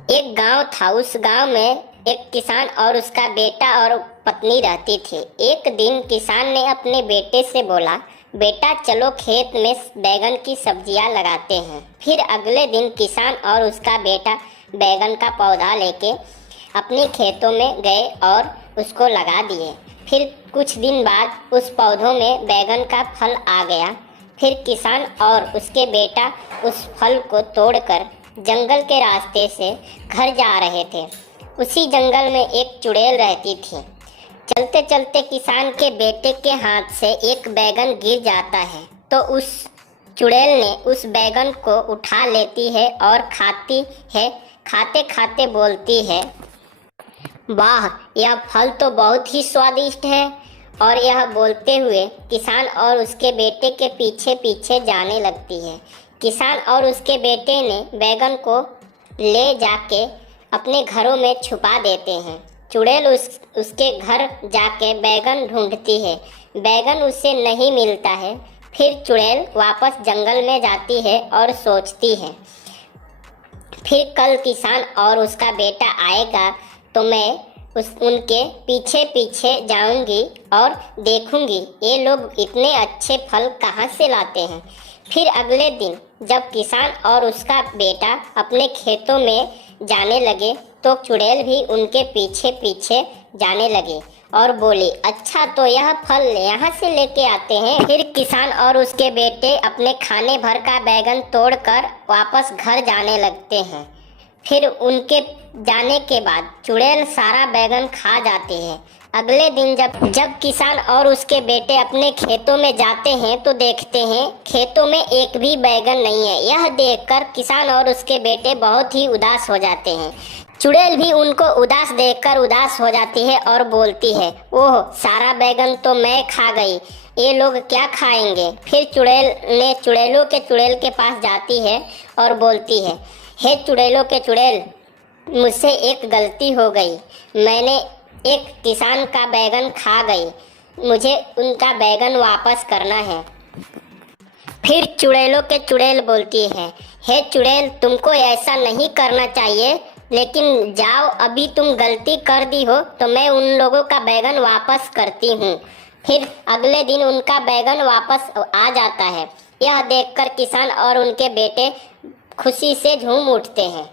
एक गांव था। उस गांव में एक किसान और उसका बेटा और पत्नी रहती थी। एक दिन किसान ने अपने बेटे से बोला, बेटा चलो खेत में बैगन की सब्जियां लगाते हैं। फिर अगले दिन किसान और उसका बेटा बैगन का पौधा लेके अपने खेतों में गए और उसको लगा दिए। फिर कुछ दिन बाद उस पौधों में बैगन का फल आ गया। फिर किसान और उसके बेटा उस फल को तोड़कर जंगल के रास्ते से घर जा रहे थे। उसी जंगल में एक चुड़ैल रहती थी। चलते चलते किसान के बेटे के हाथ से एक बैगन गिर जाता है तो उस चुड़ैल ने उस बैगन को उठा लेती है और खाती है। खाते खाते बोलती है, वाह, यह फल तो बहुत ही स्वादिष्ट है। और यह बोलते हुए किसान और उसके बेटे के पीछे पीछे जाने लगती है। किसान और उसके बेटे ने बैगन को ले जाके अपने घरों में छुपा देते हैं। चुड़ैल उसके घर जाके बैगन ढूंढती है। बैगन उसे नहीं मिलता है। फिर चुड़ैल वापस जंगल में जाती है और सोचती है, फिर कल किसान और उसका बेटा आएगा तो मैं उनके पीछे पीछे जाऊंगी और देखूंगी ये लोग इतने अच्छे फल कहाँ से लाते हैं। फिर अगले दिन जब किसान और उसका बेटा अपने खेतों में जाने लगे तो चुड़ैल भी उनके पीछे पीछे जाने लगी और बोली, अच्छा तो यह फल यहाँ से लेके आते हैं। फिर किसान और उसके बेटे अपने खाने भर का बैगन तोड़कर वापस घर जाने लगते हैं। फिर उनके जाने के बाद चुड़ैल सारा बैगन खा जाती है। अगले दिन जब किसान और उसके बेटे अपने खेतों में जाते हैं तो देखते हैं खेतों में एक भी बैगन नहीं है। यह देखकर किसान और उसके बेटे बहुत ही उदास हो जाते हैं। चुड़ैल भी उनको उदास देखकर उदास हो जाती है और बोलती है, ओह, सारा बैगन तो मैं खा गई, ये लोग क्या खाएंगे। फिर चुड़ैल के पास जाती है और बोलती है, हे चुड़ैलों के चुड़ैल, मुझसे एक गलती हो गई। मैंने एक किसान का बैगन खा गई। मुझे उनका बैगन वापस करना है। फिर चुड़ैलों के चुड़ैल बोलती है, हे चुड़ैल, तुमको ऐसा नहीं करना चाहिए, लेकिन जाओ, अभी तुम गलती कर दी हो तो मैं उन लोगों का बैगन वापस करती हूँ। फिर अगले दिन उनका बैगन वापस आ जाता है। यह देखकर किसान और उनके बेटे खुशी से झूम उठते हैं।